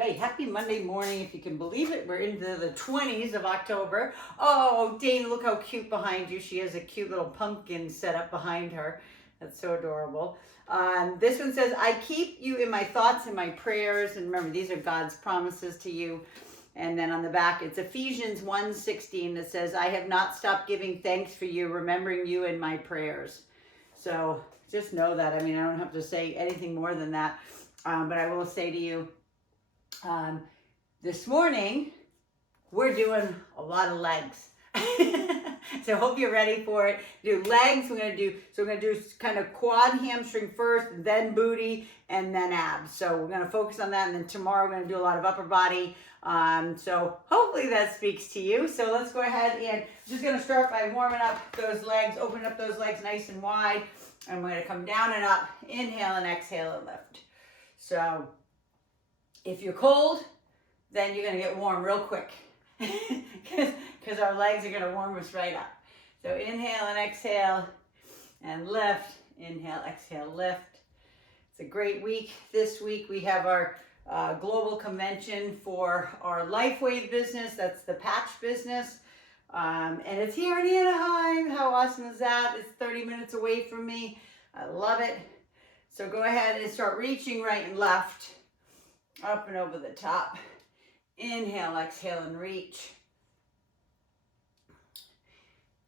right, happy Monday morning, if you can believe it. We're into the 20s of October. Oh, Dane, look how cute behind you. She has a cute little pumpkin set up behind her. That's so adorable. This one says, I keep you in my thoughts and my prayers. And remember, these are God's promises to you. And then on the back, it's Ephesians 1:16 that says, I have not stopped giving thanks for you, remembering you in my prayers. So just know that. I mean, I don't have to say anything more than that. But I will say to you, this morning, we're doing a lot of legs. So I hope you're ready for it. Do legs, we're gonna do kind of quad hamstring first, then booty, and then abs. So we're gonna focus on that, and then tomorrow we're gonna do a lot of upper body. So hopefully that speaks to you. So let's go ahead and just gonna start by warming up those legs, open up those legs nice and wide. And we're gonna come down and up, inhale and exhale and lift. So if you're cold, then you're gonna get warm real quick because our legs are gonna warm us right up. So inhale and exhale and lift, inhale, exhale, lift. It's a great week. This week we have our global convention for our LifeWave business. That's the patch business. And it's here in Anaheim. How awesome is that? It's 30 minutes away from me. I love it. So go ahead and start reaching right and left, up and over the top. Inhale, exhale, and reach.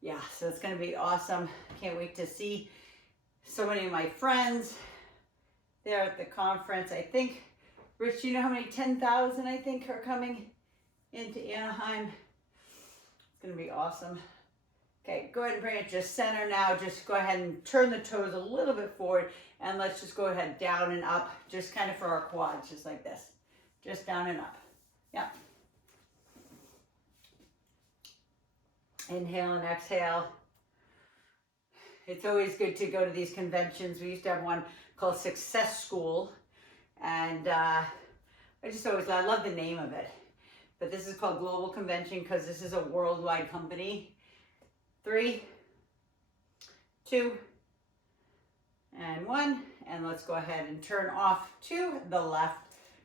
Yeah, so it's going to be awesome. Can't wait to see so many of my friends there at the conference. I think, Rich, you know how many 10,000 I think are coming into Anaheim? It's going to be awesome. Okay, go ahead and bring it just center now. Just go ahead and turn the toes a little bit forward, and let's just go ahead down and up, just kind of for our quads, just like this. Just down and up. Yeah. Inhale and exhale. It's always good to go to these conventions. We used to have one called Success School, and I love the name of it. But this is called Global Convention because this is a worldwide company. 3, 2, and 1. And let's go ahead and turn off to the left.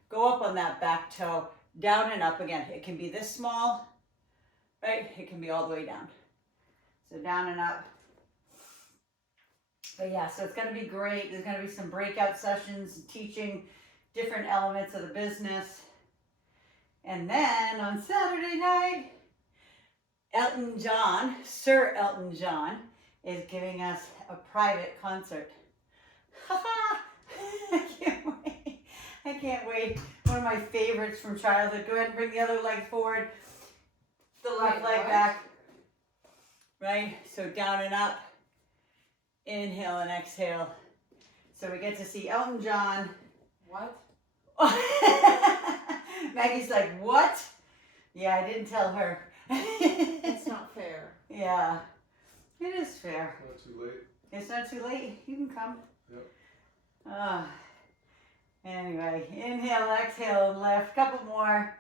Go up on that back toe, down and up again. It can be this small, right? It can be all the way down. So down and up. But yeah, so it's going to be great. There's going to be some breakout sessions teaching different elements of the business. And then on Saturday night, Elton John, Sir Elton John, is giving us a private concert. I can't wait. I can't wait. One of my favorites from childhood. Go ahead and bring the other leg forward. The left leg back. Right? So down and up. Inhale and exhale. So we get to see Elton John. What? Maggie's like, what? Yeah, I didn't tell her. It's not fair. Yeah, it is fair. Not too late. It's not too late. You can come. Yep. Anyway, inhale, exhale, and lift. Couple more.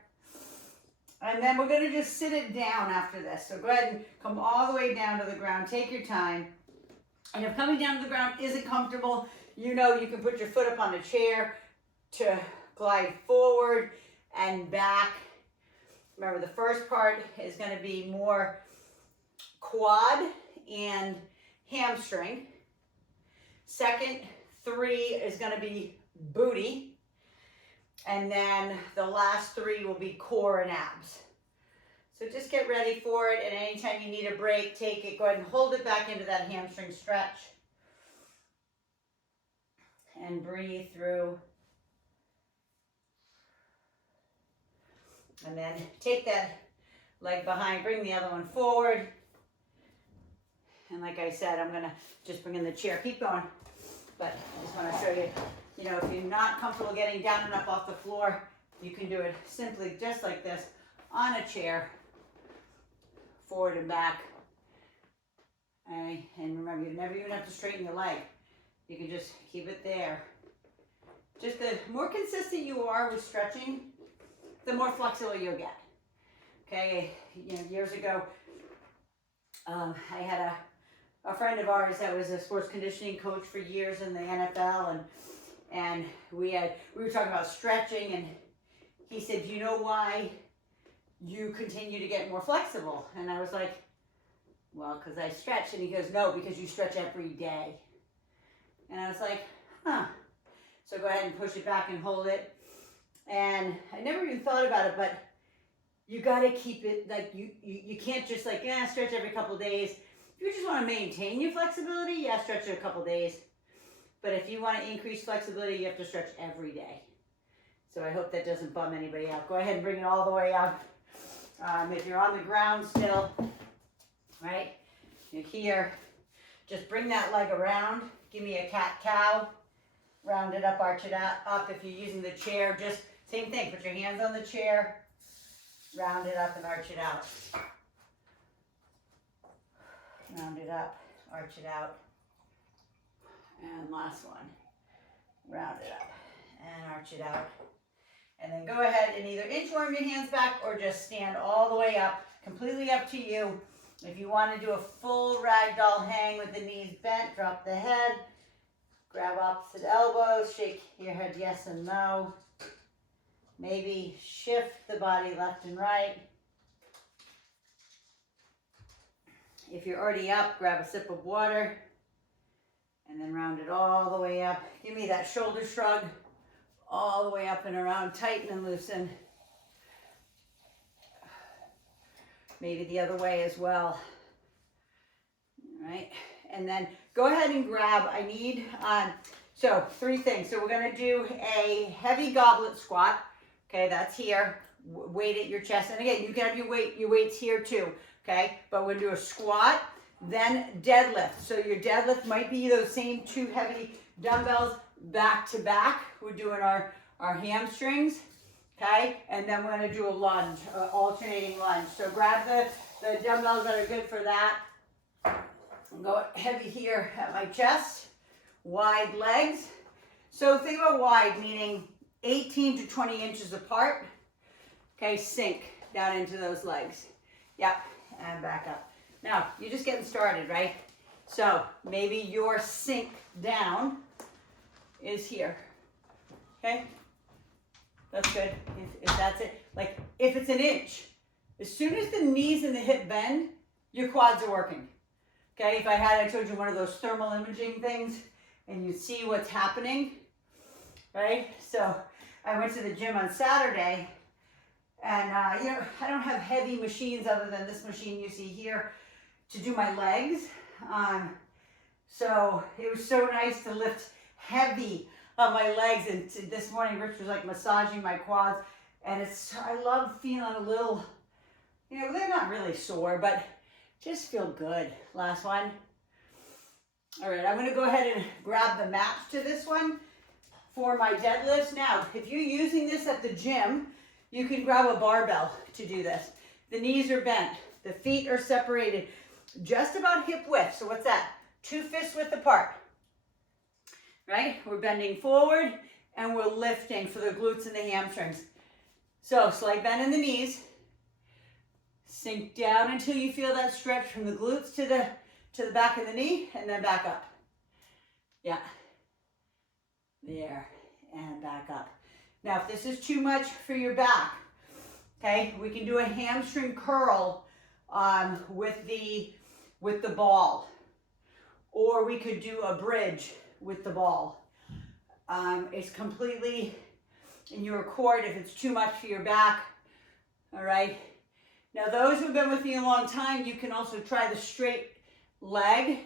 And then we're going to just sit it down after this. So go ahead and come all the way down to the ground. Take your time. And if coming down to the ground isn't comfortable, you know you can put your foot up on a chair to glide forward and back. Remember, the first part is going to be more quad and hamstring. Second 3 is going to be booty. And then the last 3 will be core and abs. So just get ready for it. And anytime you need a break, take it. Go ahead and hold it back into that hamstring stretch. And breathe through. And then take that leg behind, bring the other one forward. And like I said, I'm gonna just bring in the chair. Keep going. But I just wanna show you, if you're not comfortable getting down and up off the floor, you can do it simply just like this on a chair, forward and back. All right, and remember, you never even have to straighten your leg. You can just keep it there. Just the more consistent you are with stretching, the more flexible you'll get. Okay, years ago, I had a friend of ours that was a sports conditioning coach for years in the NFL, and we were talking about stretching, and he said, you know why you continue to get more flexible? And I was like, well, because I stretch. And he goes, no, because you stretch every day. And I was like, huh. So go ahead and push it back and hold it. And I never even thought about it, but you got to keep it, like you can't just like, stretch every couple of days. If you just want to maintain your flexibility, stretch it a couple of days. But if you want to increase flexibility, you have to stretch every day. So I hope that doesn't bum anybody out. Go ahead and bring it all the way up. If you're on the ground still, right, you're here, just bring that leg around. Give me a cat-cow. Round it up, arch it up. If you're using the chair, just same thing. Put your hands on the chair, round it up and arch it out. Round it up, arch it out. And last one. Round it up and arch it out. And then go ahead and either inchworm your hands back or just stand all the way up. Completely up to you. If you want to do a full ragdoll hang with the knees bent, drop the head. Grab opposite elbows, shake your head yes and no. Maybe shift the body left and right. If you're already up, grab a sip of water and then round it all the way up. Give me that shoulder shrug all the way up and around. Tighten and loosen. Maybe the other way as well. All right. And then go ahead and grab, I need, so 3 things. So we're going to do a heavy goblet squat. Okay, that's here. Weight at your chest. And again, you can have your weights here too. Okay, but we're going to do a squat, then deadlift. So your deadlift might be those same 2 heavy dumbbells back to back. We're doing our hamstrings. Okay, and then we're going to do a lunge, alternating lunge. So grab the dumbbells that are good for that. I'm going heavy here at my chest, wide legs. So think about wide, meaning 18 to 20 inches apart. Okay, sink down into those legs. Yep, and back up. Now, you're just getting started, right? So maybe your sink down is here. Okay, that's good. If that's it, like if it's an inch, as soon as the knees and the hip bend, your quads are working. Okay, if I told you one of those thermal imaging things and you see what's happening, right? So I went to the gym on Saturday and, I don't have heavy machines other than this machine you see here to do my legs. So it was so nice to lift heavy on my legs. And this morning, Rich was like massaging my quads. And I love feeling a little, they're not really sore, but just feel good. Last one. All right, I'm going to go ahead and grab the match to this one for my deadlifts. Now, if you're using this at the gym, you can grab a barbell to do this. The knees are bent. The feet are separated just about hip width. So what's that? 2 fist width apart. Right? We're bending forward and we're lifting for the glutes and the hamstrings. So slight bend in the knees. Sink down until you feel that stretch from the glutes to the back of the knee and then back up. Yeah. There. And back up. Now, if this is too much for your back, okay, we can do a hamstring curl with the ball. Or we could do a bridge with the ball. It's completely in your accord if it's too much for your back. All right. Now, those who've been with me a long time, you can also try the straight leg.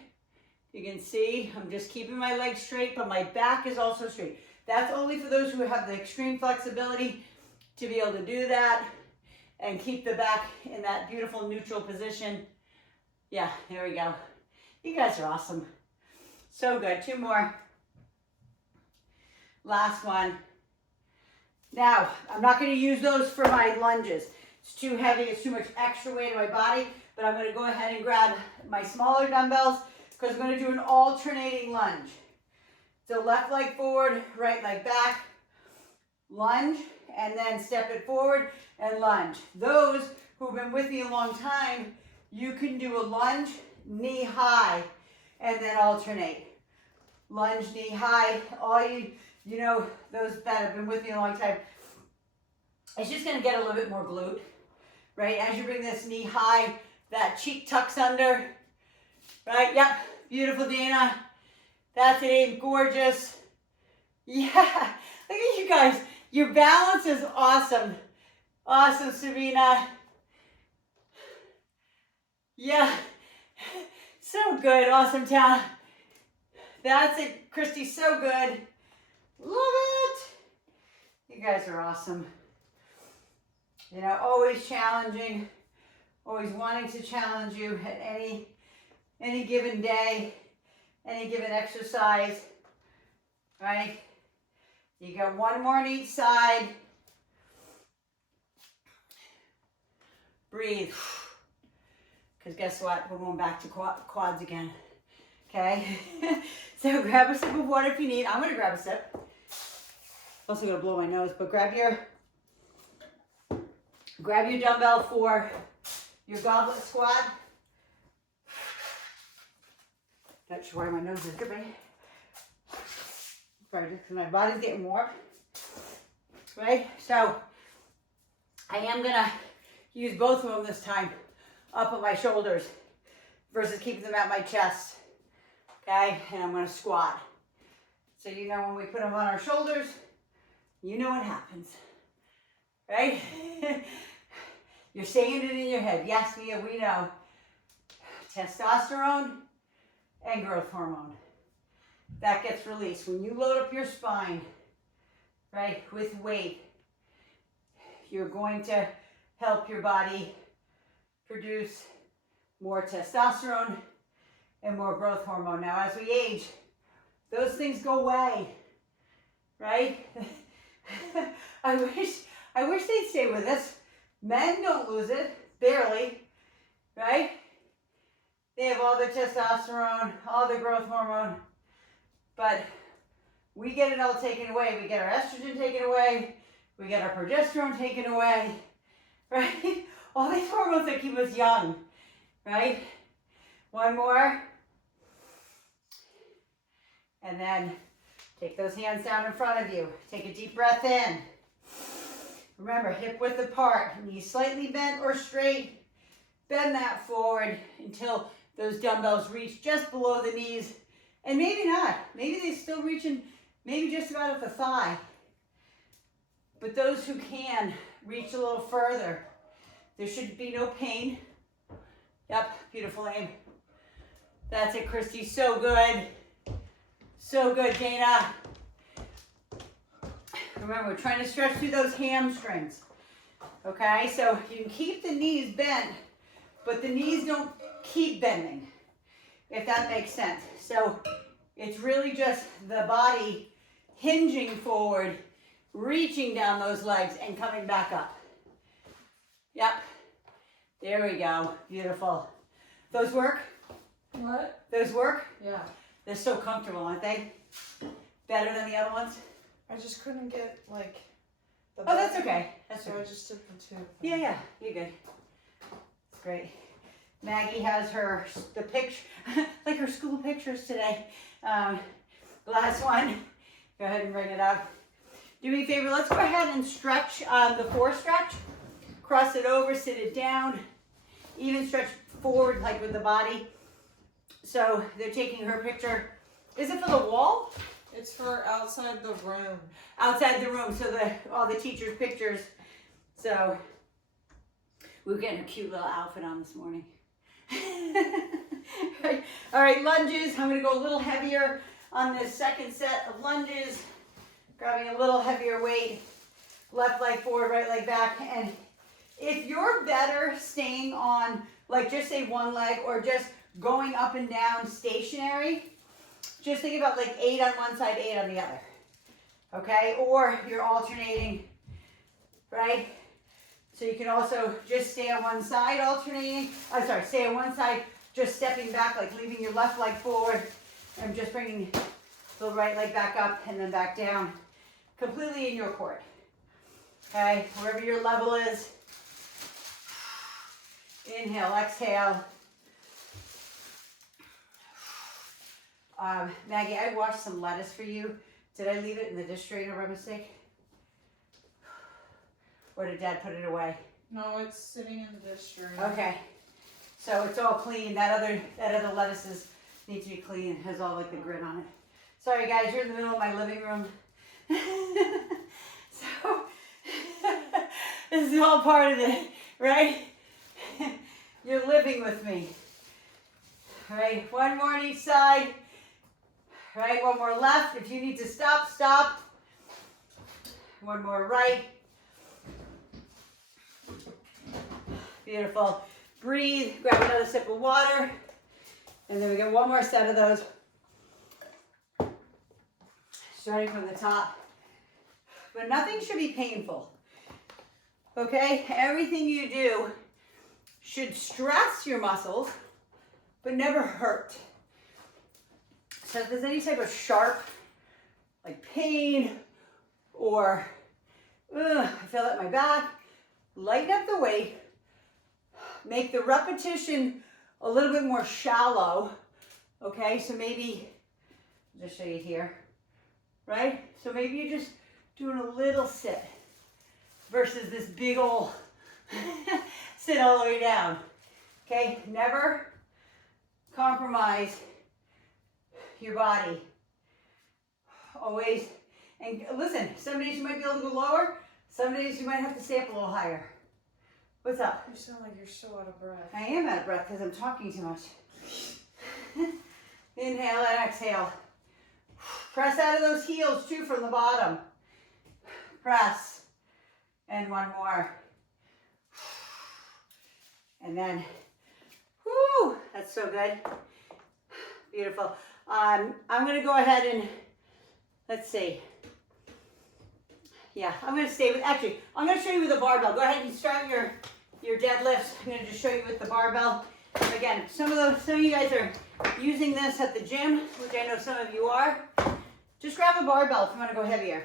You can see I'm just keeping my leg straight, but my back is also straight. That's only for those who have the extreme flexibility to be able to do that and keep the back in that beautiful neutral position. Yeah, there we go. You guys are awesome. So good. 2 more. Last one. Now, I'm not going to use those for my lunges. It's too heavy. It's too much extra weight in my body. But I'm going to go ahead and grab my smaller dumbbells because I'm going to do an alternating lunge. So left leg forward, right leg back, lunge, and then step it forward and lunge. Those who've been with me a long time, you can do a lunge, knee high, and then alternate. Lunge, knee high. All those that have been with me a long time, it's just gonna get a little bit more glute, right? As you bring this knee high, that cheek tucks under, right? Yep, beautiful, Dana. That's it, gorgeous. Yeah, look at you guys. Your balance is awesome. Awesome, Sabina. Yeah, so good, awesome talent. That's it, Christy, so good. Love it. You guys are awesome. You know, always challenging, always wanting to challenge you at any given day, any given exercise, right? You got one more on each side. Breathe. Because guess what? We're going back to quads again. Okay? So grab a sip of water if you need. I'm going to grab a sip. Also going to blow my nose, but grab your dumbbell for your goblet squat. Not sure why my nose is dripping. Right, because my body's getting warm. Right? So I am going to use both of them this time up on my shoulders versus keeping them at my chest. Okay? And I'm going to squat. So you know when we put them on our shoulders, you know what happens. Right? You're saying it in your head. Yes, Mia, we know. Testosterone and growth hormone. That gets released. When you load up your spine, right, with weight, you're going to help your body produce more testosterone and more growth hormone. Now, as we age, those things go away, right? I wish they'd stay with us. Men don't lose it, barely, right? They have all the testosterone, all the growth hormone, but we get it all taken away. We get our estrogen taken away. We get our progesterone taken away, right? All these hormones that keep us young, right? One more. And then take those hands down in front of you. Take a deep breath in. Remember, hip width apart, knees slightly bent or straight. Bend that forward until those dumbbells reach just below the knees. And maybe not. Maybe they're still reaching, maybe just about at the thigh. But those who can, reach a little further. There should be no pain. Yep, beautiful aim. That's it, Christy. So good. So good, Dana. Remember, we're trying to stretch through those hamstrings. Okay, so you can keep the knees bent, but the knees don't keep bending, if that makes sense. So it's really just the body hinging forward, reaching down those legs and coming back up. Yep. There we go. Beautiful. Those work? What? Those work? Yeah. They're so comfortable, aren't they? Better than the other ones? I just couldn't get like the Oh, that's okay. That's so okay. I just did the two. Yeah, you're good. It's great. Maggie has the picture, like her school pictures today. Last one. Go ahead and bring it up. Do me a favor, let's go ahead and stretch the fore stretch. Cross it over, sit it down. Even stretch forward like with the body. So they're taking her picture. Is it for the wall? It's for outside the room. Outside the room, so all the teachers' pictures. So we were getting a cute little outfit on this morning. Right. All right, lunges. I'm going to go a little heavier on this second set of lunges. Grabbing a little heavier weight. Left leg forward, right leg back. And if you're better staying on, like just say one leg or just going up and down stationary, just think about like 8 on one side, 8 on the other. Okay? Or you're alternating, right? So you can also just stay on one side alternating. Stay on one side, just stepping back, like leaving your left leg forward and just bringing the right leg back up and then back down. Completely in your court. Okay? Wherever your level is. Inhale, exhale. Maggie, I washed some lettuce for you. Did I leave it in the dish drainer by mistake? Or did Dad put it away? No, it's sitting in the dish drain. Okay. So it's all clean. That other lettuces need to be clean. It has all like the grit on it. Sorry guys, you're in the middle of my living room. So this is all part of it, right? You're living with me. All right, one more on each side. All right, one more left. If you need to stop, stop. One more right. Beautiful. Breathe, grab another sip of water. And then we get one more set of those. Starting from the top. But nothing should be painful. Okay? Everything you do should stress your muscles, but never hurt. So if there's any type of sharp, like pain, or I feel it in my back, lighten up the weight, make the repetition a little bit more shallow, okay? So maybe, I'll just show you here, right? So maybe you're just doing a little sit versus this big old sit all the way down, okay? Never compromise your body. Always, and listen, some days you might be able to go lower, some days you might have to stay up a little higher. What's up? You sound like you're so out of breath. I am out of breath because I'm talking too much. Inhale and exhale. Press out of those heels too from the bottom. Press. And one more. And then, whoo, that's so good. Beautiful. I'm going to go ahead and, let's see. Yeah, I'm going to stay with, actually, I'm going to show you with the barbell. Go ahead and start your deadlifts. I'm going to just show you with the barbell. Again, some of you guys are using this at the gym, which I know some of you are. Just grab a barbell if you want to go heavier.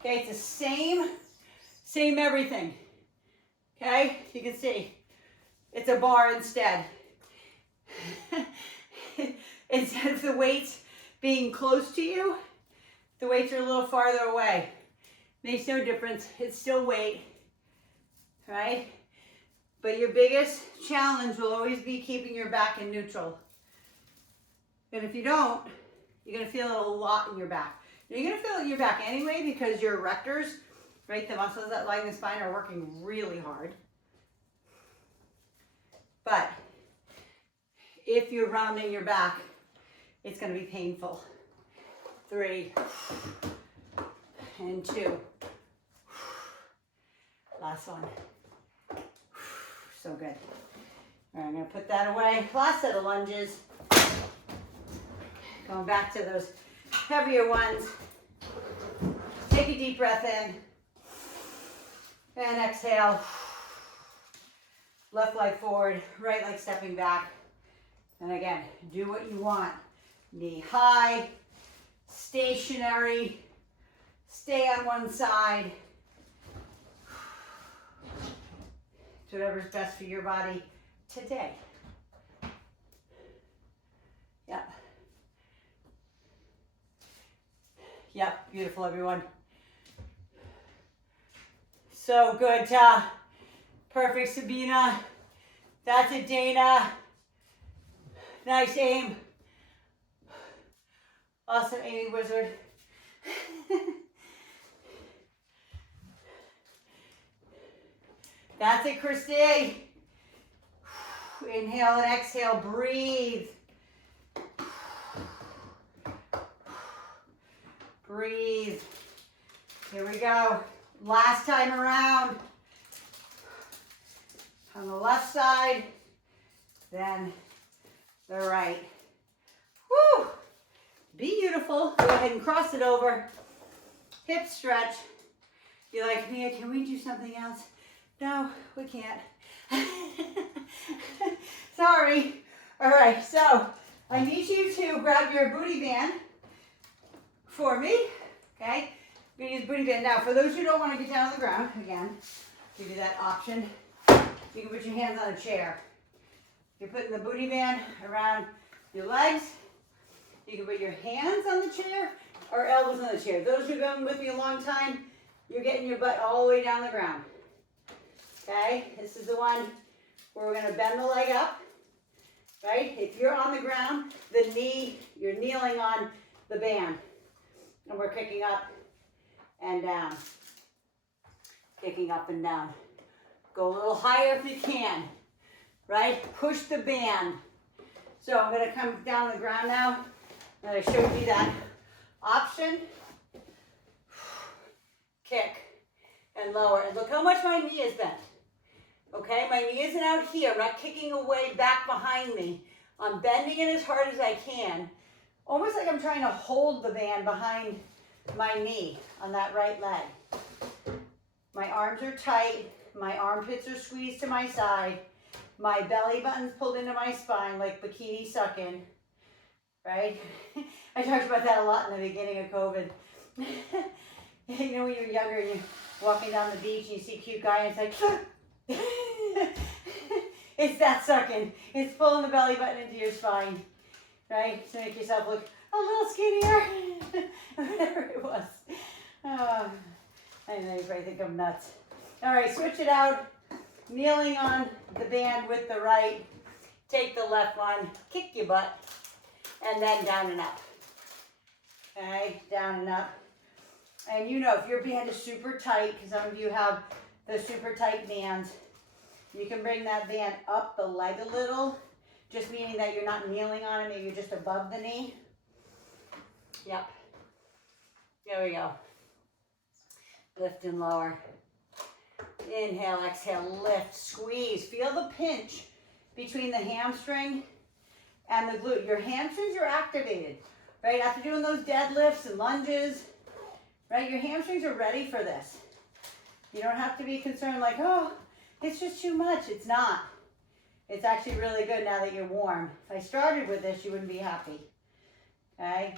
Okay, it's the same everything. Okay, you can see. It's a bar instead. Instead of the weights being close to you, the weights are a little farther away. Makes no difference. It's still weight, right? But your biggest challenge will always be keeping your back in neutral. And if you don't, you're going to feel it a lot in your back. Now, you're going to feel it in your back anyway because your erectors, right, the muscles that line the spine are working really hard. But if you're rounding your back, it's going to be painful. 3 and 2. Last one. So good. All right, I'm going to put that away. Last set of lunges. Going back to those heavier ones. Take a deep breath in. And exhale. Left leg forward, right leg stepping back. And again, do what you want. Knee high, stationary, stay on one side. Do whatever's best for your body today. Yep. Yep, beautiful everyone. So good, perfect Sabina. That's it, Dana. Nice aim. Awesome, Amy Wizard. That's it, Christy. Inhale and exhale, breathe. Breathe. Here we go. Last time around. On the left side, then the right. Woo! Beautiful. Go ahead and cross it over. Hip stretch. You're like, Mia, can we do something else? No, we can't. Sorry. All right, so I need you to grab your booty band for me. Okay? I'm going to use booty band. Now, for those who don't want to get down on the ground, again, give you that option. You can put your hands on a chair. You're putting the booty band around your legs. You can put your hands on the chair or elbows on the chair. Those who've been with me a long time, you're getting your butt all the way down the ground. Okay, this is the one where we're gonna bend the leg up, right? If you're on the ground, the knee, you're kneeling on the band. And we're kicking up and down. Kicking up and down. Go a little higher if you can, right? Push the band. So I'm gonna come down the ground now. And I showed you that option. Kick and lower. And look how much my knee is bent. Okay, my knee isn't out here. I'm not kicking away back behind me. I'm bending it as hard as I can. Almost like I'm trying to hold the band behind my knee on that right leg. My arms are tight. My armpits are squeezed to my side. My belly button's pulled into my spine like bikini sucking. Right? I talked about that a lot in the beginning of COVID. You know, when you're younger and you're walking down the beach and you see a cute guy and it's like, it's that sucking. It's pulling the belly button into your spine. Right? To make yourself look a little skinnier. Whatever it was. Oh, I know you probably think I'm nuts. All right, switch it out. Kneeling on the band with the right. Take the left one. Kick your butt. And then down and up. Okay, down and up. And you know, if your band is super tight, because some of you have the super tight bands, you can bring that band up the leg a little, just meaning that you're not kneeling on it, maybe you're just above the knee. Yep. There we go. Lift and lower. Inhale, exhale, lift, squeeze. Feel the pinch between the hamstring and the glute. Your hamstrings are activated, right? After doing those deadlifts and lunges, right? Your hamstrings are ready for this. You don't have to be concerned like, oh, it's just too much. It's not. It's actually really good now that you're warm. If I started with this, you wouldn't be happy. Okay?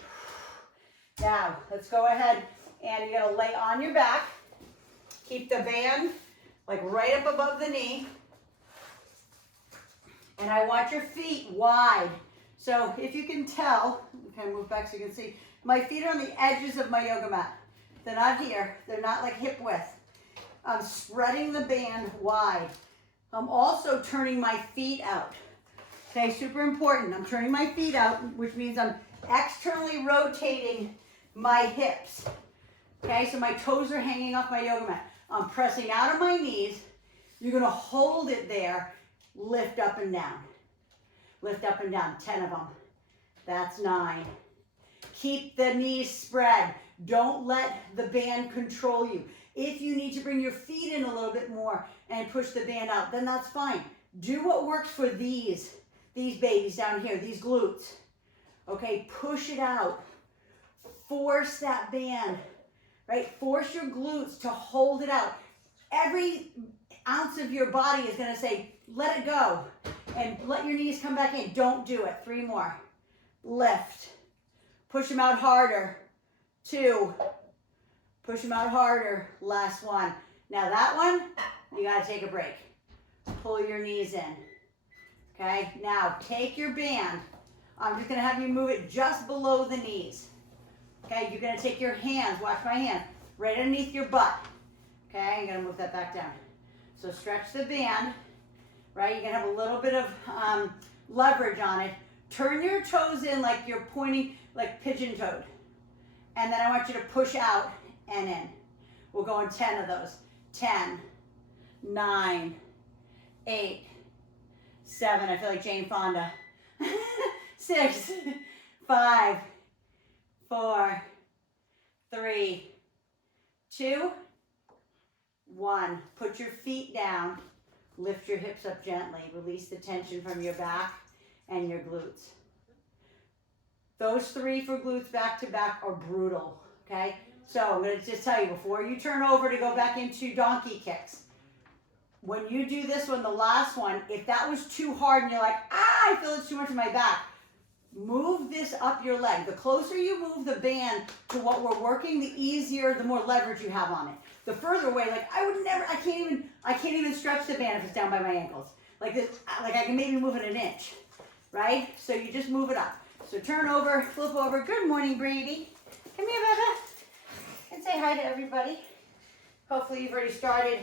Now, let's go ahead and you're going to lay on your back. Keep the band like right up above the knee. And I want your feet wide. So if you can tell, okay, move back so you can see, my feet are on the edges of my yoga mat. They're not here. They're not like hip width. I'm spreading the band wide. I'm also turning my feet out. Okay, super important. I'm turning my feet out, which means I'm externally rotating my hips. Okay, so my toes are hanging off my yoga mat. I'm pressing out of my knees. You're going to hold it there. Lift up and down. Lift up and down. 10 of them. That's 9. Keep the knees spread. Don't let the band control you. If you need to bring your feet in a little bit more and push the band out, then that's fine. Do what works for these babies down here, these glutes. Okay, push it out. Force that band, right? Force your glutes to hold it out. Every ounce of your body is going to say, let it go. And let your knees come back in. Don't do it. 3 more. Lift. Push them out harder. 2. Push them out harder. Last one. Now that one, you got to take a break. Pull your knees in. Okay? Now take your band. I'm just going to have you move it just below the knees. Okay? You're going to take your hands, watch my hands, right underneath your butt. Okay? I'm going to move that back down. So stretch the band. Right? You're going to have a little bit of leverage on it. Turn your toes in like you're pointing, like pigeon-toed. And then I want you to push out and in. We'll go in 10 of those. 10, 9, 8, 7. I feel like Jane Fonda. 6, 5, 4, 3, 2, 1. Put your feet down. Lift your hips up gently. Release the tension from your back and your glutes. Those 3 for glutes back to back are brutal, okay? So I'm going to just tell you, before you turn over to go back into donkey kicks, when you do this one, the last one, if that was too hard and you're like, I feel it's too much in my back, move this up your leg. The closer you move the band to what we're working, the easier, the more leverage you have on it. The further away, like I can't even stretch the band if it's down by my ankles. Like this, like I can maybe move it an inch, right? So you just move it up. So turn over, flip over. Good morning, Brady. Come here, Bubba. And say hi to everybody. Hopefully you've already started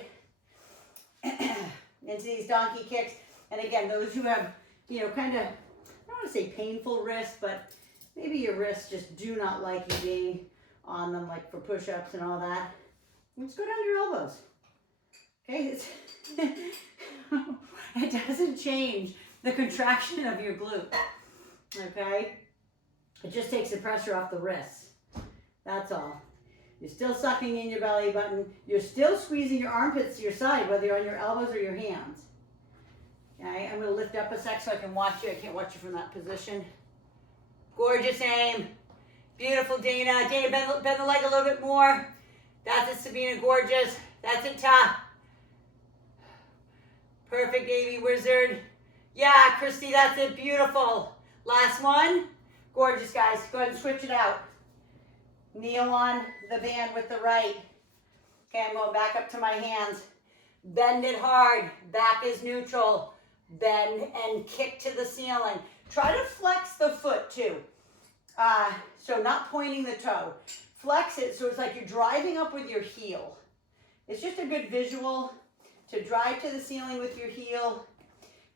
into these donkey kicks. And again, those who have, you know, kind of, I don't want to say painful wrists, but maybe your wrists just do not like you being on them, like for push-ups and all that. Let's go down to your elbows. Okay, it doesn't change the contraction of your glute. Okay, it just takes the pressure off the wrists. That's all. You're still sucking in your belly button. You're still squeezing your armpits to your side, whether you're on your elbows or your hands. Okay, I'm going to lift up a sec so I can watch you. I can't watch you from that position. Gorgeous aim. Beautiful, Dana. Dana, bend the leg a little bit more. That's it, Sabina. Gorgeous. That's it, Ta. Perfect, Amy Wizard. Yeah, Christy, that's it. Beautiful. Last one. Gorgeous, guys. Go ahead and switch it out. Kneel on the band with the right. Okay, I'm going back up to my hands. Bend it hard. Back is neutral. Bend and kick to the ceiling. Try to flex the foot too. So not pointing the toe. Flex it so it's like you're driving up with your heel. It's just a good visual to drive to the ceiling with your heel.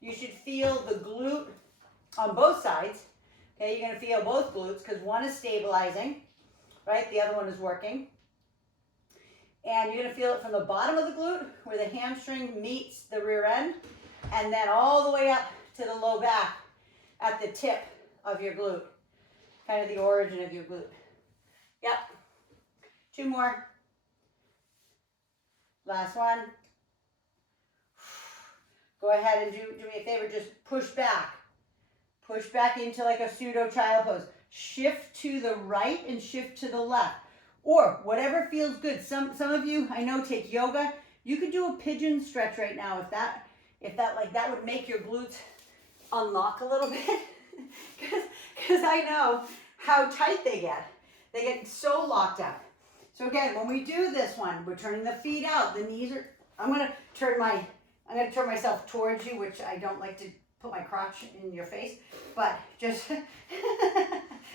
You should feel the glute on both sides. Okay, you're going to feel both glutes because one is stabilizing, right? The other one is working. And you're going to feel it from the bottom of the glute where the hamstring meets the rear end, and then all the way up to the low back at the tip of your glute, kind of the origin of your glute. Yep. 2 more. Last one. Go ahead and do me a favor, just push back. Push back into like a pseudo child pose. Shift to the right and shift to the left. Or whatever feels good. Some of you, I know, take yoga. You could do a pigeon stretch right now if that would make your glutes unlock a little bit. Because I know how tight they get. They get so locked up. So again, when we do this one, we're turning the feet out. The knees are, I'm going to turn myself towards you, which I don't like to put my crotch in your face, but just,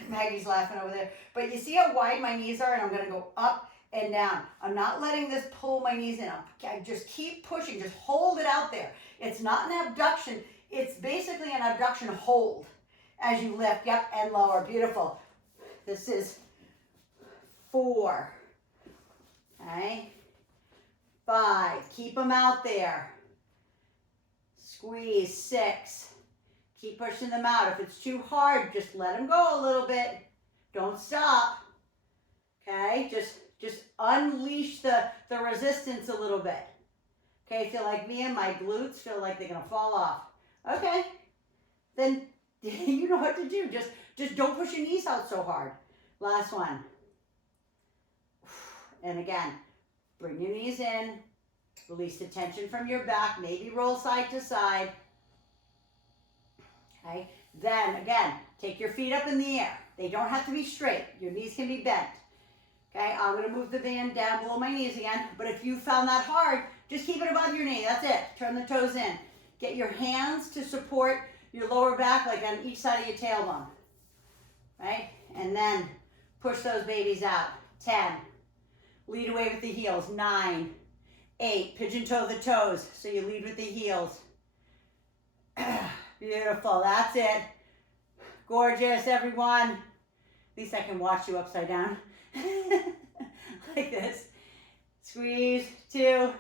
Maggie's laughing over there. But you see how wide my knees are, and I'm going to go up and down. I'm not letting this pull my knees in. I just keep pushing. Just hold it out there. It's not an abduction. It's basically an abduction hold as you lift. Yep, and lower. Beautiful. This is 4. Okay. 5. Keep them out there. Squeeze. 6. Keep pushing them out. If it's too hard, just let them go a little bit. Don't stop. Okay. Just unleash the resistance a little bit. Okay. Feel like me and my glutes feel like they're gonna fall off. Okay. Then you know what to do. Just don't push your knees out so hard. Last one. And again, bring your knees in. Release the tension from your back. Maybe roll side to side. Okay. Then again, take your feet up in the air. They don't have to be straight. Your knees can be bent. Okay. I'm going to move the band down below my knees again. But if you found that hard, just keep it above your knee. That's it. Turn the toes in. Get your hands to support your lower back, like on each side of your tailbone. Right? And then push those babies out. 10. Lead away with the heels. 9. 8. Pigeon toe the toes. So you lead with the heels. Beautiful. That's it. Gorgeous, everyone. At least I can watch you upside down. Like this. Squeeze. 2.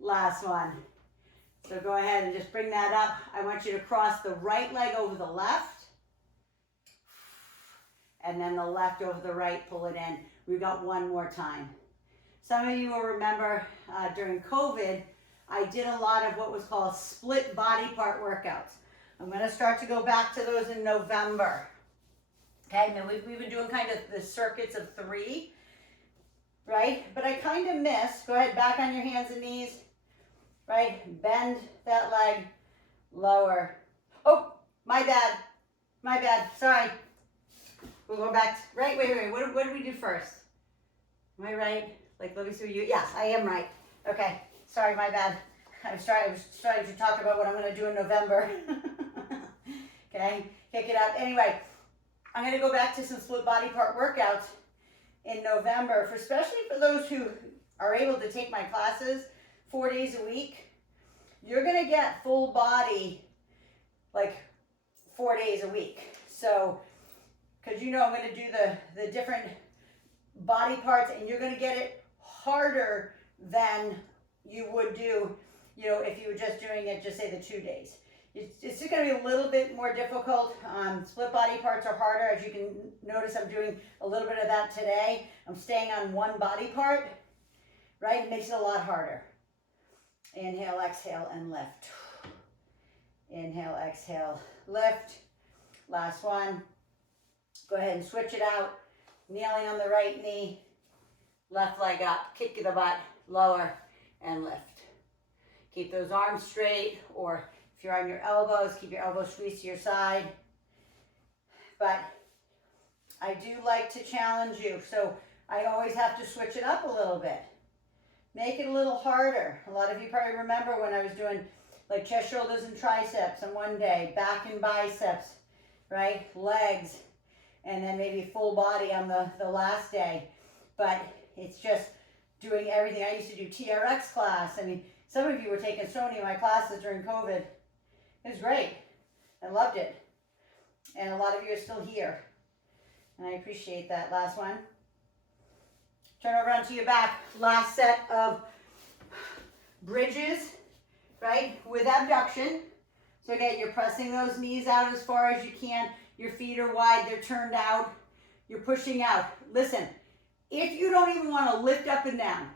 Last one. So go ahead and just bring that up. I want you to cross the right leg over the left. And then the left over the right. Pull it in. We've got one more time. Some of you will remember during COVID, I did a lot of what was called split body part workouts. I'm going to start to go back to those in November. Okay, now we've been doing kind of the circuits of 3, right? But I kind of missed. Go ahead, back on your hands and knees, right? Bend that leg, lower. Oh, my bad, sorry. We'll go back, right, wait, what did we do first? Am I right? Like, let me see you. Yes, I am right. Okay, sorry, my bad. I was starting to talk about what I'm going to do in November. Okay, kick it up. Anyway, I'm going to go back to some split body part workouts in November, especially for those who are able to take my classes 4 days a week. you're gonna get full body like 4 days a week. So, because you know I'm gonna do the different body parts, and you're gonna get it harder than you would do, you know, if you were just doing it, just say the 2 days. It's just going to be a little bit more difficult. Split body parts are harder. As you can notice, I'm doing a little bit of that today. I'm staying on one body part, right? It makes it a lot harder. Inhale, exhale, and lift. Inhale, exhale, lift. Last one. Go ahead and switch it out. Kneeling on the right knee. Left leg up. Kick the butt. Lower and lift. Keep those arms straight, or if you're on your elbows, keep your elbows squeezed to your side. But I do like to challenge you, so I always have to switch it up a little bit. Make it a little harder. A lot of you probably remember when I was doing like chest, shoulders, and triceps on one day, back and biceps, right? Legs, and then maybe full body on the last day. But it's just doing everything. I used to do TRX class. I mean, some of you were taking so many of my classes during COVID. It was great. I loved it. And a lot of you are still here. And I appreciate that. Last one. Turn over onto your back. Last set of bridges, right, with abduction. So again, you're pressing those knees out as far as you can. Your feet are wide. They're turned out. You're pushing out. Listen, if you don't even want to lift up and down,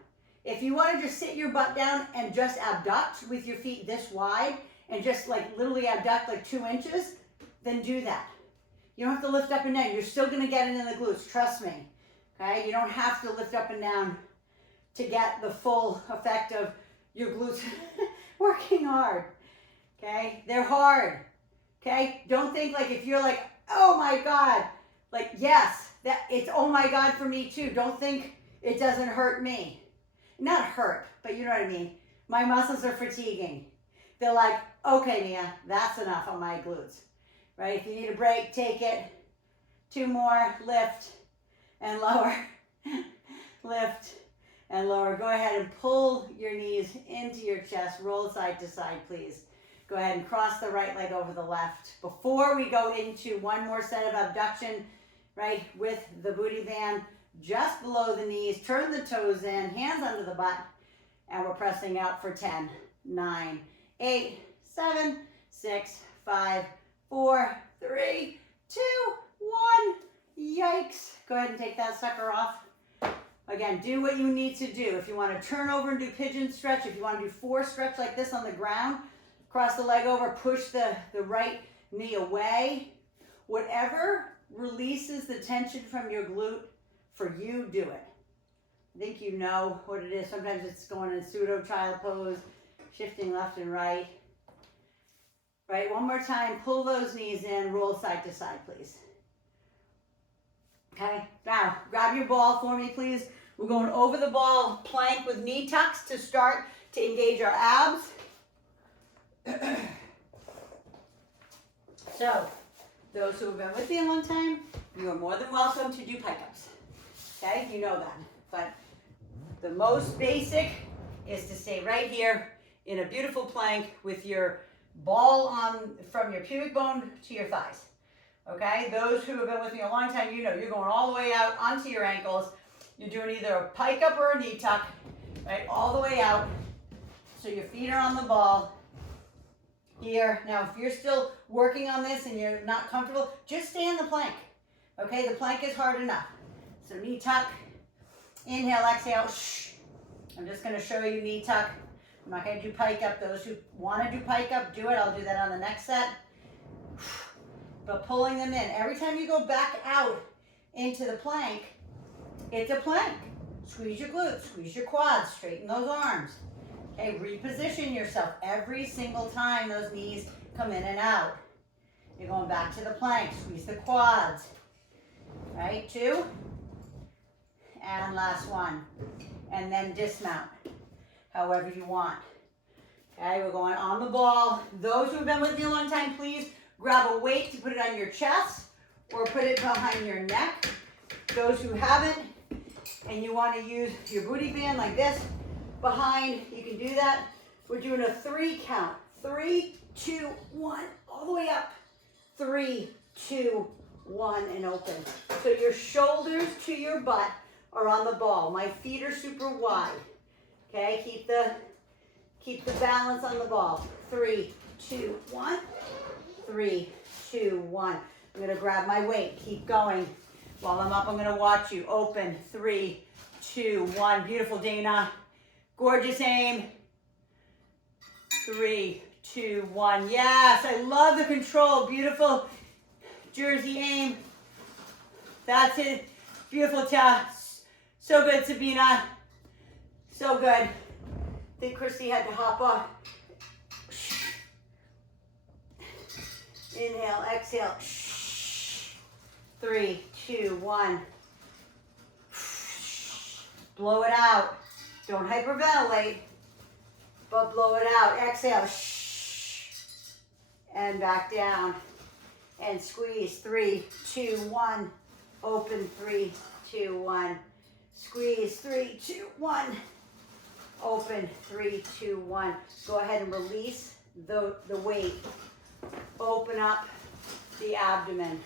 if you want to just sit your butt down and just abduct with your feet this wide and just like literally abduct like 2 inches, then do that. You don't have to lift up and down. You're still going to get it in the glutes. Trust me. Okay? You don't have to lift up and down to get the full effect of your glutes working hard. Okay? They're hard. Okay? Don't think like if you're like, oh my God, like yes, that it's oh my God for me too. Don't think it doesn't hurt me. Not hurt, but you know what I mean. My muscles are fatiguing. They're like, okay, Mia, that's enough on my glutes, right? If you need a break, take it. 2 more, lift and lower, lift and lower. Go ahead and pull your knees into your chest. Roll side to side, please. Go ahead and cross the right leg over the left. Before we go into one more set of abduction, right, with the booty band, just below the knees, turn the toes in, hands under the butt, and we're pressing out for 10, 9, 8, 7, 6, 5, 4, 3, 2, 1. Yikes. Go ahead and take that sucker off. Again, do what you need to do. If you want to turn over and do pigeon stretch, if you want to do 4 stretch like this on the ground, cross the leg over, push the right knee away. Whatever releases the tension from your glute, for you, do it. I think you know what it is. Sometimes it's going in pseudo child pose, shifting left and right. Right, one more time, pull those knees in, roll side to side, please. Okay, now grab your ball for me, please. We're going over the ball, plank with knee tucks to start to engage our abs. So, those who have been with me a long time, you are more than welcome to do pike-ups. Okay, you know that. But the most basic is to stay right here in a beautiful plank with your ball on from your pubic bone to your thighs. Okay, those who have been with me a long time, you know you're going all the way out onto your ankles. You're doing either a pike-up or a knee tuck, right, all the way out. So your feet are on the ball here. Now, if you're still working on this and you're not comfortable, just stay in the plank. Okay, the plank is hard enough. So knee tuck, inhale, exhale. Shh. I'm just going to show you knee tuck. I'm not going to do pike up. Those who want to do pike up, do it. I'll do that on the next set. But pulling them in. Every time you go back out into the plank, it's a plank. Squeeze your glutes, squeeze your quads, straighten those arms. Okay, reposition yourself every single time those knees come in and out. You're going back to the plank, squeeze the quads. Right, 2. And last one. And then dismount, however you want. Okay, we're going on the ball. Those who have been with me a long time, please grab a weight to put it on your chest or put it behind your neck. Those who haven't, and you want to use your booty band like this behind, you can do that. We're doing a 3 count. 3, 2, 1, all the way up. 3, 2, 1, and open. So your shoulders to your butt are on the ball. My feet are super wide. Okay, keep the balance on the ball. 3, 2, 1. 3, 2, 1. I'm gonna grab my weight. Keep going. While I'm up, I'm gonna watch you. Open. 3, 2, 1. Beautiful, Dana. Gorgeous aim. 3, 2, 1. Yes, I love the control. Beautiful Jersey aim. That's it. Beautiful test. So good, Sabina. So good. I think Christy had to hop off. Inhale, exhale. 3, 2, 1. Blow it out. Don't hyperventilate, but blow it out. Exhale. And back down. And squeeze. 3, 2, 1. Open. 3, 2, 1. Squeeze. 3, 2, 1. Open. 3, 2, 1. Go ahead and release the weight. Open up the abdomen.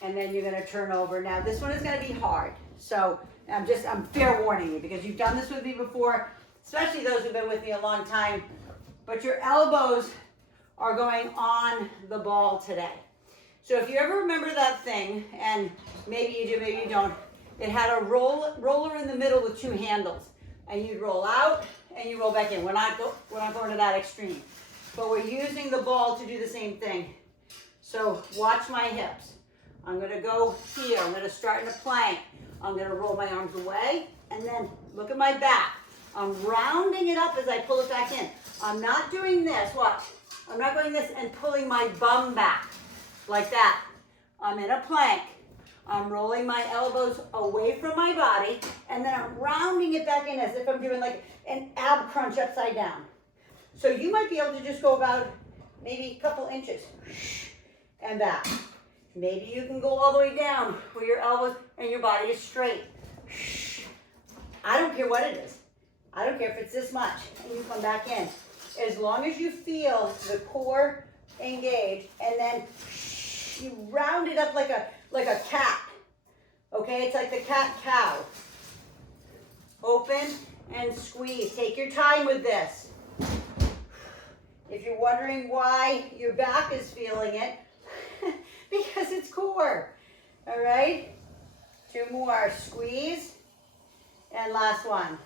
And then you're going to turn over. Now this one is going to be hard. So I'm fair warning you because you've done this with me before, especially those who've been with me a long time. But your elbows are going on the ball today. So if you ever remember that thing, and maybe you do, maybe you don't, it had a roller in the middle with 2 handles. And you'd roll out and you roll back in. We're not going to that extreme. But we're using the ball to do the same thing. So watch my hips. I'm going to go here. I'm going to start in a plank. I'm going to roll my arms away. And then look at my back. I'm rounding it up as I pull it back in. I'm not doing this. Watch. I'm not going this and pulling my bum back like that. I'm in a plank. I'm rolling my elbows away from my body. And then I'm rounding it back in as if I'm doing like an ab crunch upside down. So you might be able to just go about maybe a couple inches and back. Maybe you can go all the way down where your elbows and your body is straight. I don't care what it is. I don't care if it's this much and you come back in. As long as you feel the core engaged and then you round it up like a cat. Okay, it's like the cat-cow. Open and squeeze. Take your time with this. If you're wondering why your back is feeling it, because it's core. All right? 2 more. Squeeze. And last one.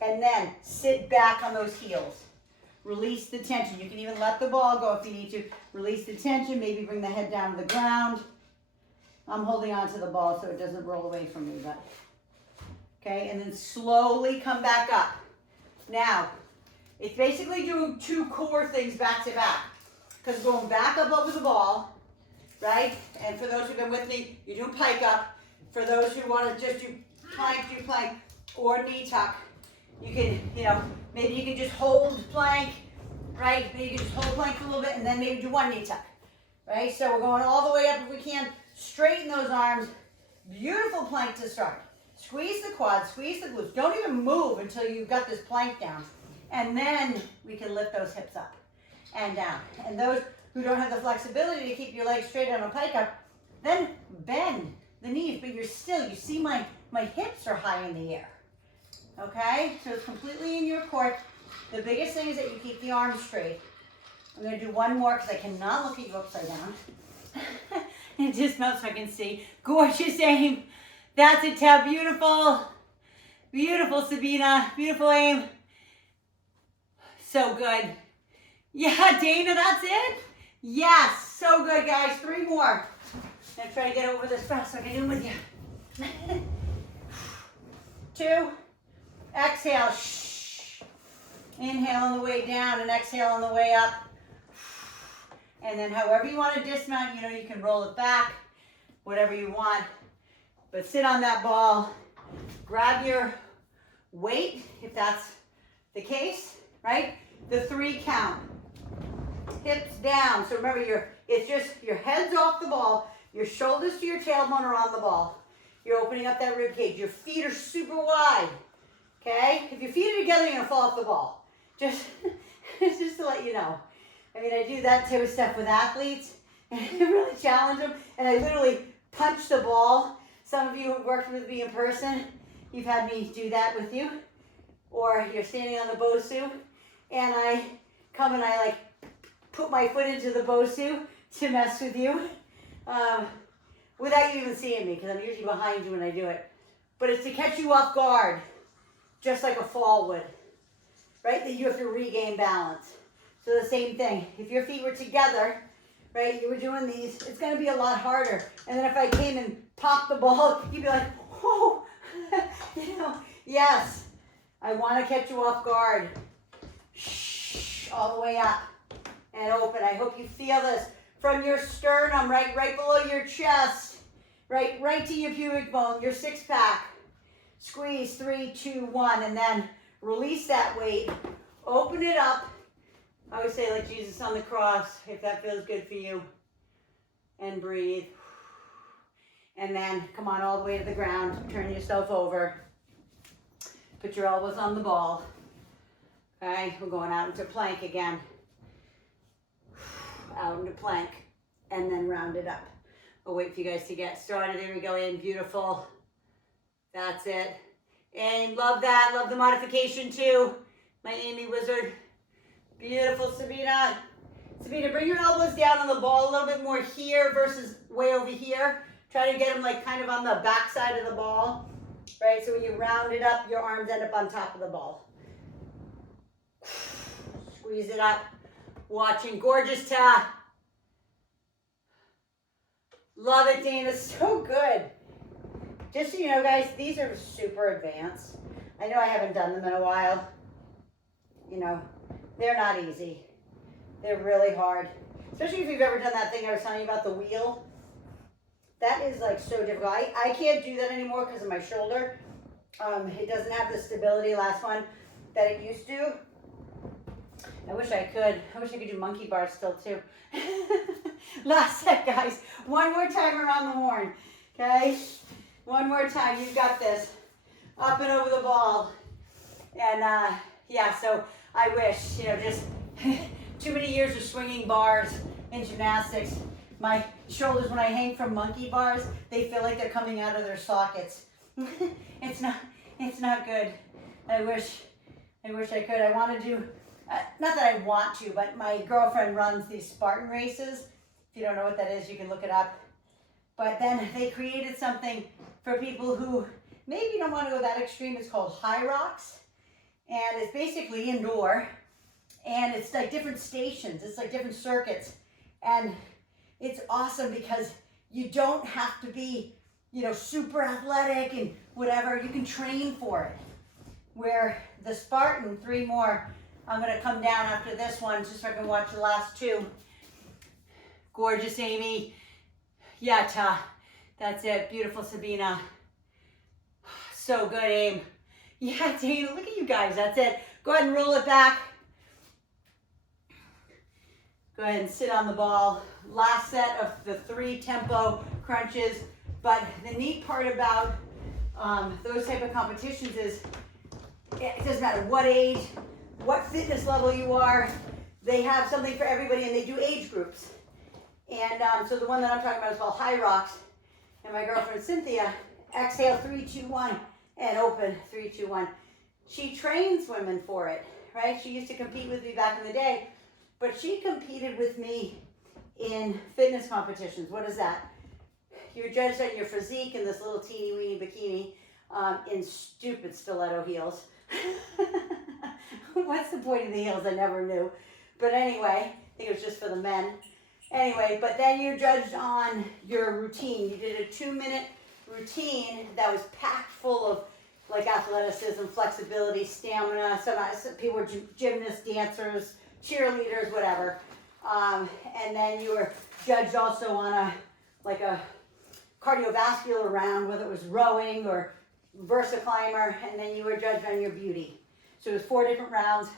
And then sit back on those heels. Release the tension. You can even let the ball go if you need to. Release the tension. Maybe bring the head down to the ground. I'm holding on to the ball so it doesn't roll away from me. But okay, and then slowly come back up. Now, it's basically doing 2 core things back to back. Because going back up over the ball, right? And for those who've been with me, you do pike up. For those who want to just do plank, or knee tuck. You can, maybe you can just hold plank, right? Maybe you can just hold plank for a little bit and then maybe do 1 knee tuck, right? So we're going all the way up if we can. Straighten those arms. Beautiful plank to start. Squeeze the quads, squeeze the glutes. Don't even move until you've got this plank down. And then we can lift those hips up and down. And those who don't have the flexibility to keep your legs straight on a pike up, then bend the knees. But you see my hips are high in the air. Okay? So it's completely in your court. The biggest thing is that you keep the arms straight. I'm going to do 1 more because I cannot look at you upside down. And just mount so I can see. Gorgeous aim. That's it, Tab. Beautiful. Beautiful, Sabina. Beautiful aim. So good. Yeah, Dana, that's it? Yes. So good, guys. 3 more. I'm going to try to get over this fast so I can do it with you. 2. Exhale. Inhale on the way down and exhale on the way up. And then however you want to dismount, you can roll it back, whatever you want. But sit on that ball. Grab your weight, if that's the case, right? The 3 count. Hips down. So remember, it's just your head's off the ball. Your shoulders to your tailbone are on the ball. You're opening up that rib cage. Your feet are super wide. Okay? If your feet are together, you're gonna fall off the ball. Just to let you know. I mean, I do that type of stuff with athletes and I really challenge them. And I literally punch the ball. Some of you who worked with me in person, you've had me do that with you. Or you're standing on the Bosu and I come and I like put my foot into the Bosu to mess with you without you even seeing me, because I'm usually behind you when I do it. But it's to catch you off guard, just like a fall would, right? That you have to regain balance. So the same thing. If your feet were together, right, you were doing these, it's going to be a lot harder. And then if I came and popped the ball, you'd be like, oh, you know, yes, I want to catch you off guard. Shh, all the way up and open. I hope you feel this from your sternum, right below your chest, right to your pubic bone, your six pack. Squeeze, 3, 2, 1, and then release that weight. Open it up. I always say like Jesus on the cross, if that feels good for you. And breathe. And then come on all the way to the ground. Turn yourself over. Put your elbows on the ball. Okay, we're going out into plank again. Out into plank. And then round it up. I'll wait for you guys to get started. There we go, in, beautiful. That's it. Aim, love that. Love the modification too. My Amy Wizard. Beautiful, Sabina. Sabina, bring your elbows down on the ball a little bit more here versus way over here. Try to get them like kind of on the back side of the ball. Right, so when you round it up, your arms end up on top of the ball. Squeeze it up. Watching, gorgeous Ta. Love it, Dana, so good. Just so you know, guys, these are super advanced. I know I haven't done them in a while. You know, they're not easy. They're really hard. Especially if you've ever done that thing I was telling you about, the wheel. That is like so difficult. I can't do that anymore because of my shoulder. It doesn't have the stability, last one, that it used to. I wish I could. I wish I could do monkey bars still too. Last set, guys. One more time around the horn. Okay? One more time. You've got this. Up and over the ball. And yeah, so I wish, you know, just too many years of swinging bars in gymnastics. My shoulders, when I hang from monkey bars, they feel like they're coming out of their sockets. It's not good. I wish I could. I want to do, not that I want to, but my girlfriend runs these Spartan races. If you don't know what that is, you can look it up. But then they created something for people who maybe don't want to go that extreme. It's called High Rocks. And it's basically indoor. And it's like different stations. It's like different circuits. And it's awesome because you don't have to be, you know, super athletic and whatever. You can train for it. Where the Spartan, 3 more. I'm going to come down after this one just so I can watch the last 2. Gorgeous, Amy. Yata. That's it. Beautiful, Sabina. So good, Aim. Yeah, Dana, look at you guys. That's it. Go ahead and roll it back. Go ahead and sit on the ball. Last set of the 3 tempo crunches. But the neat part about those type of competitions is it doesn't matter what age, what fitness level you are. They have something for everybody, and they do age groups. And so the one that I'm talking about is called High Rocks. And my girlfriend Cynthia, exhale, 3, 2, 1, and open, 3, 2, 1. She trains women for it, right? She used to compete with me back in the day, but she competed with me in fitness competitions. What is that? You're judged on your physique in this little teeny weeny bikini in stupid stiletto heels. What's the point of the heels? I never knew. But anyway, I think it was just for the men. Anyway, but then you're judged on your routine. You did a 2-minute routine that was packed full of like athleticism, flexibility, stamina. Some people were gymnasts, dancers, cheerleaders, whatever. And then you were judged also on a cardiovascular round, whether it was rowing or Versa climber, and then you were judged on your beauty. So it was 4 different rounds.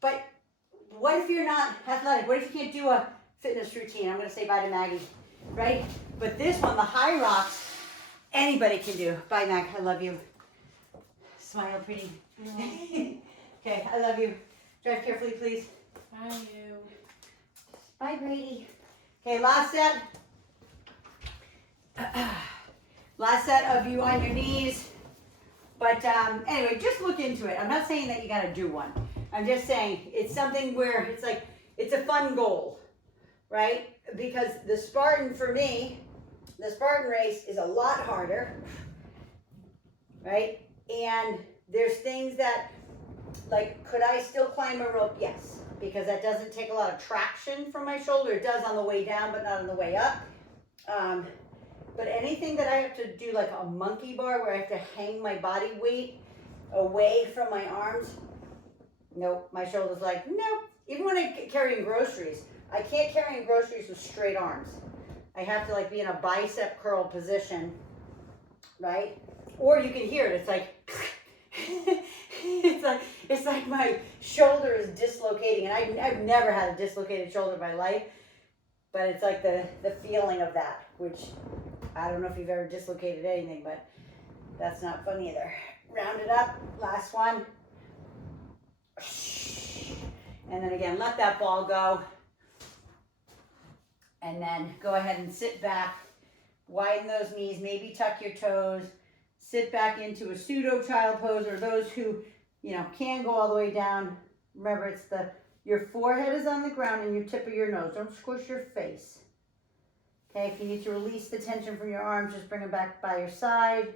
But what if you're not athletic? What if you can't do a fitness routine? I'm going to say bye to Maggie, right? But this one, the High Rocks, anybody can do. Bye, Mag. I love you. Smile pretty. No. Okay, I love you. Drive carefully, please. I knew. Bye, Brady. Okay, last set. Last set of you on your knees. But anyway, just look into it. I'm not saying that you got to do one. I'm just saying it's something where it's like, it's a fun goal, right? Because the Spartan, for me, the Spartan race is a lot harder, right? And there's things that, like, could I still climb a rope? Yes, because that doesn't take a lot of traction from my shoulder. It does on the way down, but not on the way up. But anything that I have to do, like a monkey bar, where I have to hang my body weight away from my arms, nope, my shoulder's like, nope. Even when I'm carrying groceries, I can't carry groceries with straight arms. I have to like be in a bicep curl position, right? Or you can hear it, it's like, it's like my shoulder is dislocating, and I've never had a dislocated shoulder in my life, but it's like the feeling of that, which I don't know if you've ever dislocated anything, but that's not fun either. Round it up, last one. And then again, let that ball go. And then go ahead and sit back, widen those knees, maybe tuck your toes, sit back into a pseudo child pose, or those who, you know, can go all the way down. Remember, it's your forehead is on the ground and your tip of your nose. Don't squish your face. Okay, if you need to release the tension from your arms, just bring it back by your side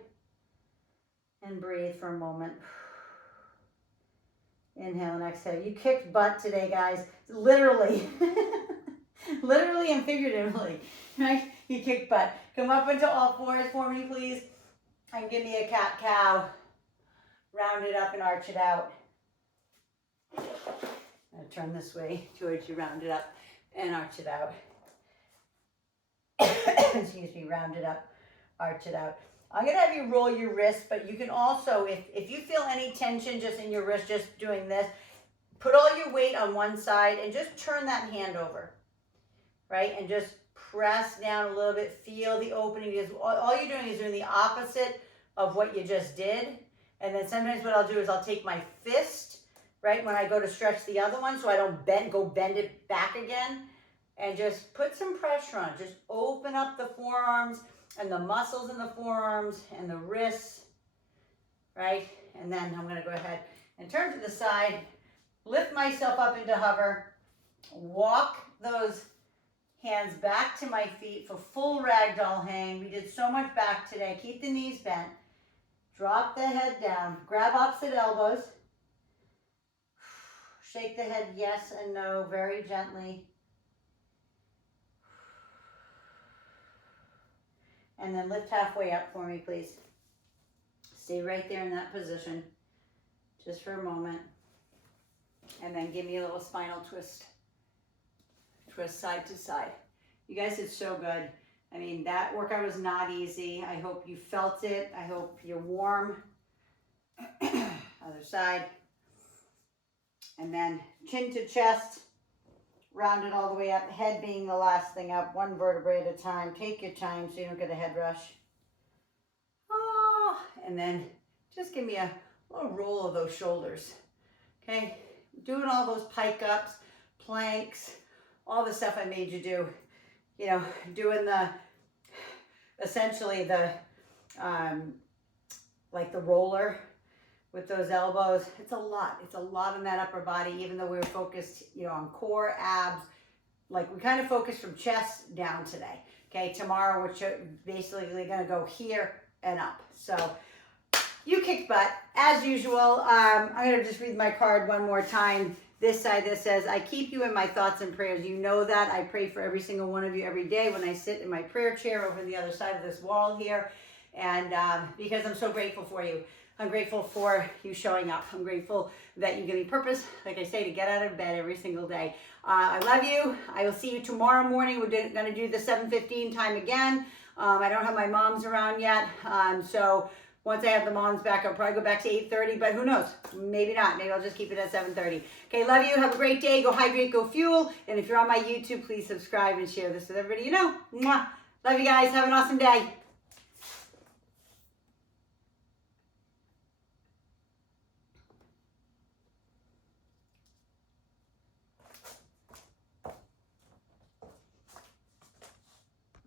and breathe for a moment. Inhale and exhale. You kicked butt today, guys. Literally. Literally and figuratively. Right? You kicked butt. Come up into all fours for me, please. And give me a cat-cow. Round it up and arch it out. I'm going to turn this way towards you. Round it up and arch it out. Excuse me, round it up, arch it out. I'm going to have you roll your wrist, but you can also, if you feel any tension just in your wrist, just doing this, put all your weight on one side and just turn that hand over, right? And just press down a little bit, feel the opening, because all you're doing is doing the opposite of what you just did. And then sometimes what I'll do is I'll take my fist, right, when I go to stretch the other one, so I don't bend it back again. And just put some pressure on it. Just open up the forearms and the muscles in the forearms and the wrists, right? And then I'm going to go ahead and turn to the side, lift myself up into hover, walk those hands back to my feet for full ragdoll hang. We did so much back today. Keep the knees bent. Drop the head down. Grab opposite elbows. Shake the head yes and no very gently. And then lift halfway up for me, please. Stay right there in that position, just for a moment. And then give me a little spinal twist. Twist side to side. You guys did so good. I mean, that workout was not easy. I hope you felt it. I hope you're warm. Other side. And then chin to chest. Round it all the way up, head being the last thing up, one vertebrae at a time. Take your time so you don't get a head rush. Oh, and then just give me a little roll of those shoulders. Okay, doing all those pike ups, planks, all the stuff I made you do. You know, doing essentially the, like the roller with those elbows. It's a lot. It's a lot on that upper body, even though we were focused, you know, on core, abs. Like we kind of focused from chest down today. Okay, tomorrow we're basically gonna go here and up. So you kicked butt, as usual. I'm gonna just read my card one more time. This side that says, I keep you in my thoughts and prayers. You know that. I pray for every single one of you every day when I sit in my prayer chair over the other side of this wall here. And because I'm so grateful for you. I'm grateful for you showing up. I'm grateful that you give me purpose, like I say, to get out of bed every single day. I love you. I will see you tomorrow morning. We're going to do the 7:15 time again. I don't have my moms around yet. So once I have the moms back, I'll probably go back to 8:30, but who knows? Maybe not. Maybe I'll just keep it at 7:30. Okay, love you. Have a great day. Go hydrate, go fuel. And if you're on my YouTube, please subscribe and share this with everybody you know. Mwah. Love you guys. Have an awesome day.